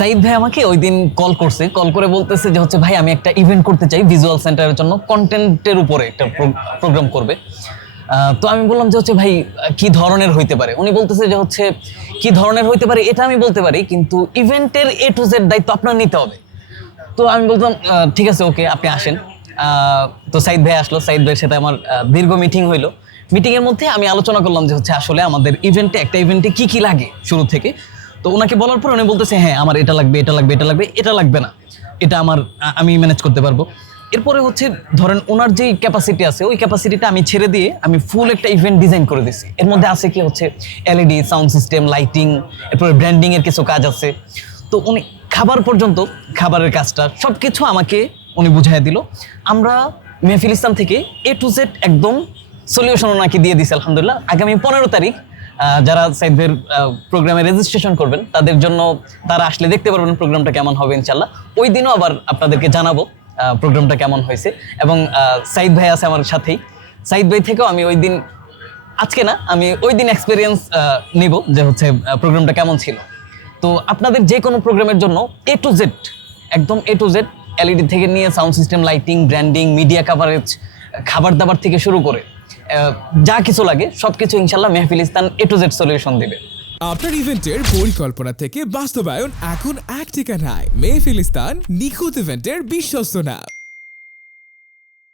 সাইদ ভাই আমাকে ওই দিন কল করছে, কল করে বলতেছে যে হচ্ছে ভাই আমি একটা ইভেন্ট করতে চাই ভিজুয়াল সেন্টারের জন্য, কন্টেন্টের উপরে একটা প্রোগ্রাম করবে। তো আমি বললাম যে হচ্ছে ভাই কি ধরনের হইতে পারে। উনি বলতেছে যে হচ্ছে কি ধরনের হইতে পারে এটা আমি বলতে পারি, কিন্তু ইভেন্টের A to Z দায়িত্ব আপনার নিতে হবে। তো আমি বললাম ঠিক আছে, ওকে, আপনি আসেন। তো সাইদ ভাই আসলো, সাইদ ভাইয়ের সাথে আমার দীর্ঘ মিটিং হইলো। মিটিংয়ের মধ্যে আমি আলোচনা করলাম যে হচ্ছে আসলে আমাদের একটা ইভেন্টে কি কি লাগে শুরু থেকে। তো ওনাকে বলার পর উনি বলতেছে হ্যাঁ আমার এটা লাগবে, এটা লাগবে, এটা লাগবে, এটা লাগবে না, এটা আমি ম্যানেজ করতে পারবো। এরপরে হচ্ছে ধরেন ওনার যে ক্যাপাসিটি আছে ওই ক্যাপাসিটিটা আমি ছেড়ে দিয়ে আমি ফুল একটা ইভেন্ট ডিজাইন করে দিছি। এর মধ্যে আছে কি হচ্ছে LED, সাউন্ড সিস্টেম, লাইটিং, এরপরে ব্র্যান্ডিং এর কিছু কাজ আছে। তো উনি খাবার পর্যন্ত, খাবারের কাজটা সব কিছু আমাকে উনি বুঝাই দিল। আমরা মেহফিল ইসলাম থেকে A to Z একদম সলিউশন ওনাকে দিয়ে দিছি আলহামদুলিল্লাহ। আগামী 15 তারিখ যারা সাইদ ভাইয়ের প্রোগ্রামে রেজিস্ট্রেশন করবেন তাদের জন্য, তারা আসলে দেখতে পারবেন প্রোগ্রামটা কেমন হবে ইনশাল্লাহ। ওই দিনও আবার আপনাদেরকে জানাবো প্রোগ্রামটা কেমন হয়েছে। এবং সাইদ ভাই আছে আমার সাথেই, সাইদ ভাই থেকেও আমি ওই দিন, আজকে না, আমি ওই দিন এক্সপিরিয়েন্স নিব যে হচ্ছে প্রোগ্রামটা কেমন ছিল। তো আপনাদের যে কোনো প্রোগ্রামের জন্য A to Z, একদম A to Z, LED থেকে নিয়ে sound system, lighting, branding, media coverage, খাবার দাবার থেকে শুরু করে যা কিছু লাগে সবকিছু ইনশাল্লাহ মেহফিল ইস্তান A to Z সলিউশন দিবে। আপনার ইভেন্টের পরিকল্পনা থেকে বাস্তবায়ন এখন এক ঠিকানায়। মেহফিল ইস্তান নিখুঁত ইভেন্টের বিশ্বস্ত নাম।